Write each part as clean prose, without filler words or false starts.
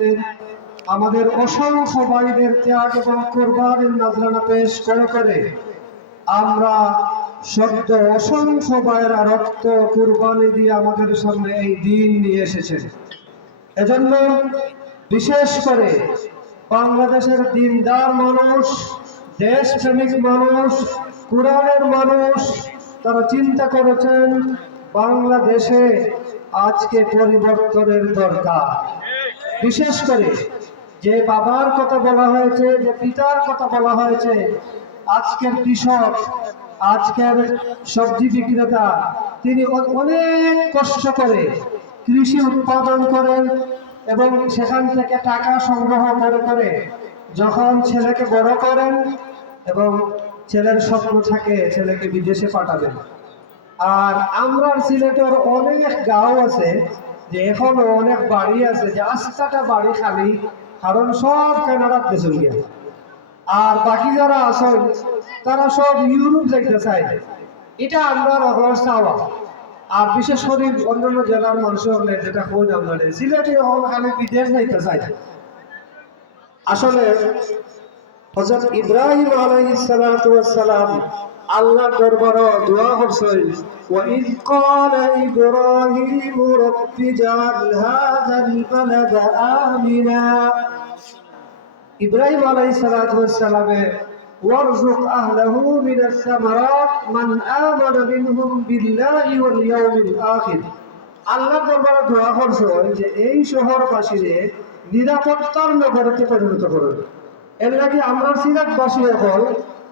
উপস্থিত আমাদের অসংখ্য ভাইদের ত্যাগ এবং কোরবানির নজরানা পেশ করে আমরা সদ্য অসংখ্য ভাইয়েরা রক্ত কোরবানি দিয়ে আমাদের সামনে এই দিন নিয়ে এসেছেন। এজন্য বিশেষ করে বাংলাদেশের দিনদার মানুষ, দেশপ্রেমিক মানুষ, কোরআনের মানুষ, তারা চিন্তা করেছেন বাংলাদেশে আজকে পরিবর্তনের দরকার। বিশেষ করে যে বাবার কথা বলা হয়েছে, যে পিতার কথা বলা হয়েছে, আজকের কৃষক, আজকের সবজি বিক্রেতা, তিনি অনেক কষ্ট করে কৃষি উৎপাদন করেন এবং সেখান থেকে টাকা সংগ্রহ করে যখন ছেলেকে বড় করেন এবং ছেলের স্বপ্ন থাকে ছেলেকে বিদেশে পাঠাবেন। আর আমরা সিলেটের অনেক গাঁও আছে যে এখনো অনেক বাড়ি আছে যে 8টা বাড়ি খালি, কারণ সব কানাডার দেশে গিয়ে, আর বাকি যারা আছেন তারা সব ইউরোপ যাইতে চায়। এটা আমরা রহস্য চাওয়া। আর বিশেষ করে অন্যান্য জেলার মানুষ হলে যেটা খোঁজ আপনাদের সিলেটে খালি বিদেশ যাইতে চায়। আসলে হযরত ইব্রাহিম আলাইহিস সালাতু ওয়াস সালাম আল্লাহর দরবারে দোয়া করছেন, ওয়া ইয ক্বালা ইব্রাহিম রাব্বি জাআল হাযাল বালাদা আমিনা। ইব্রাহিম আলাইহিস সালাতু ওয়াস সালামে ওয়ারযুক আহলাহু মিনাস সামারাত মান আমানা মিনহুম বিল্লাহি ওয়াল ইয়াউমিল আখির। আল্লাহর দরবারে দোয়া করছেন যে এই শহরবাসীকে নিরাপত্তার নগরীতে পরিণত করুন। এর লাগে আমরা সিলেটবাসী এখন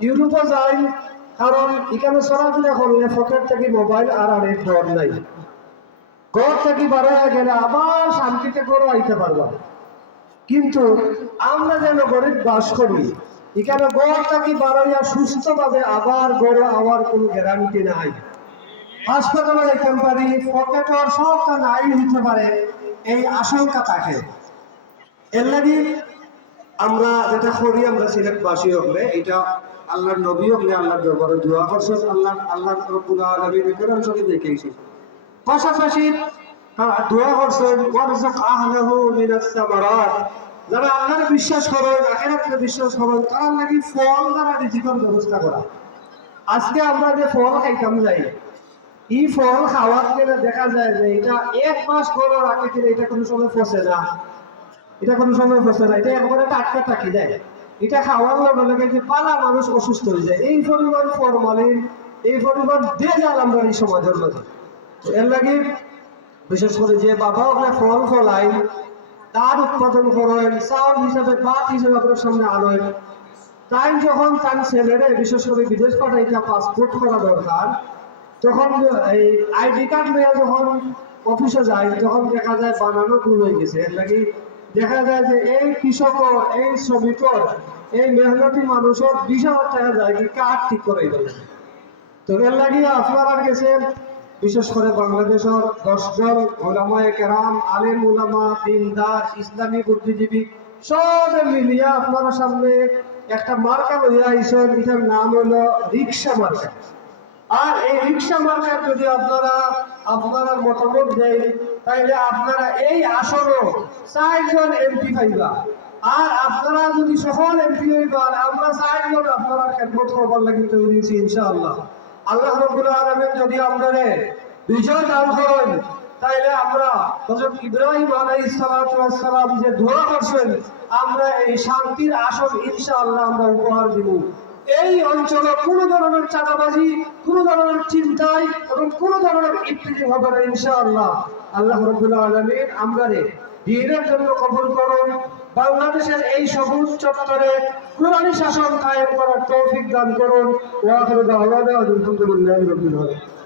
ইউরোপে যাই, কারণ এখানে চলাফেরা করলে পকেট থেকে মোবাইল আর আরেক ডর নাই। ঘর থেকে বাড়া গেলে আবার শান্তিতে করে আইতে পারবা। কিন্তু আমরা যেন গরিব বাস করি, এখানে ঘর থেকে বাড়াইয়া সুস্থভাবে আবার গড়ে আওয়ার কোনো গ্যারান্টি নাই। হাসপাতালে যেতে পারি, পকেটর সবটা নাই হতে পারে, এই আশঙ্কা থাকে। এর লাগে আমরা যেটা করি, আমরা সিলেটবাসী হলে এটা আল্লাহর নবী হলে আল্লাহর দরবারে দোয়া করছে, আল্লাহ রাব্বুল আলামিন কোরআন শরীফে দেখিয়েছে। পাশাপাশি দোয়া করছেন ওয়ারযুক আহলাহু মিনাস সামারাত, যারা আল্লাহর বিশ্বাস করেন, আখিরাতে বিশ্বাস করেন, তার লাগি ফল দ্বারা রিজিকের ব্যবস্থা করা। আজকে আমরা যে ফল খাইতাম যাই, এই ফল খাওয়ার গেলে দেখা যায় যে এটা 1 মাস পরে রাখে দিলে এটা কোনো সময় পচে না, এটা কোনো সময় পচে না, এটা একবারে টাটকা থাকি যায়। এটা খাওয়ার লগে লগে যে পালা মানুষ অসুস্থ হয়ে যায়। এই পরিমাণ ফরমালিন, এই পরিমাণ ভেজাল আমরা এই সমাজের মধ্যে। এর লাগে বিশেষ করে যে বাবা ওখানে ফল ফলাই, তার উৎপাদন করেন, চাউল হিসাবে ভাত হিসাবে আপনার সামনে আনেন, তাই যখন তার ছেলেরা বিশেষ করে বিদেশ পাঠাইতে পাসপোর্ট করা দরকার, তখন এই আইডি কার্ড নিয়ে যখন অফিসে যায়, তখন দেখা যায় বানানো ভুল হয়ে গেছে। এর লাগে দেখা যায় যে এই কৃষকর, এই শ্রমিকর, এই মেহনতি মানুষের 20,000 টাকা যায় কি কার্ড ঠিক করে দেবে। তো এর লাগে আপনারা গেছেন বিশেষ করে বাংলাদেশের 10 জন উলামায়ে কেরাম, আলেম উলামা, দিনদার, ইসলামী বুদ্ধিজীবী সব মিলিয়ে আপনারা সামনে একটা মার্কা লইয়া আইছেন, এটার নাম হলো রিক্সা মার্কা। আর এই রিক্সা মার্কার যদি আপনারা মতামত দেন, তাইলে আপনারা এই আসনও 4 জন এমপি পাইবা। আর আপনারা যদি সকল এমপি হইবার, আমরা 4 জন আপনারা খেদমত করবার লাগি তৈরি আছি ইনশাআল্লাহ। আল্লাহ রাব্বুল আলামিন যদি আমাদের বিজয় দান করেন, তাইলে আমরা হযরত ইব্রাহিম আলাইহিস সালাতু ওয়াস সালাম যে দোয়া করছেন, আমরা এই শান্তির আসন ইনশাআল্লাহ আমরা উপহার দিব। এই অঞ্চলে কোনো ধরনের চাঁদাবাজি, কোনো ধরনের চিন্তাই এবং কোনো ধরনের ইফতিজি হবে না ইনশাআল্লাহ। আল্লাহ রাব্বুল আলামিন আমরারে দ্বীনের জন্য কবুল করুন। বাংলাদেশের এই সবুজ চত্বরে কোরআনী শাসন কায়েম করার তৌফিক দান করুন। ওয়া আখিরু দাওয়ানা আলহামদুলিল্লাহি রাব্বিল আলামিন।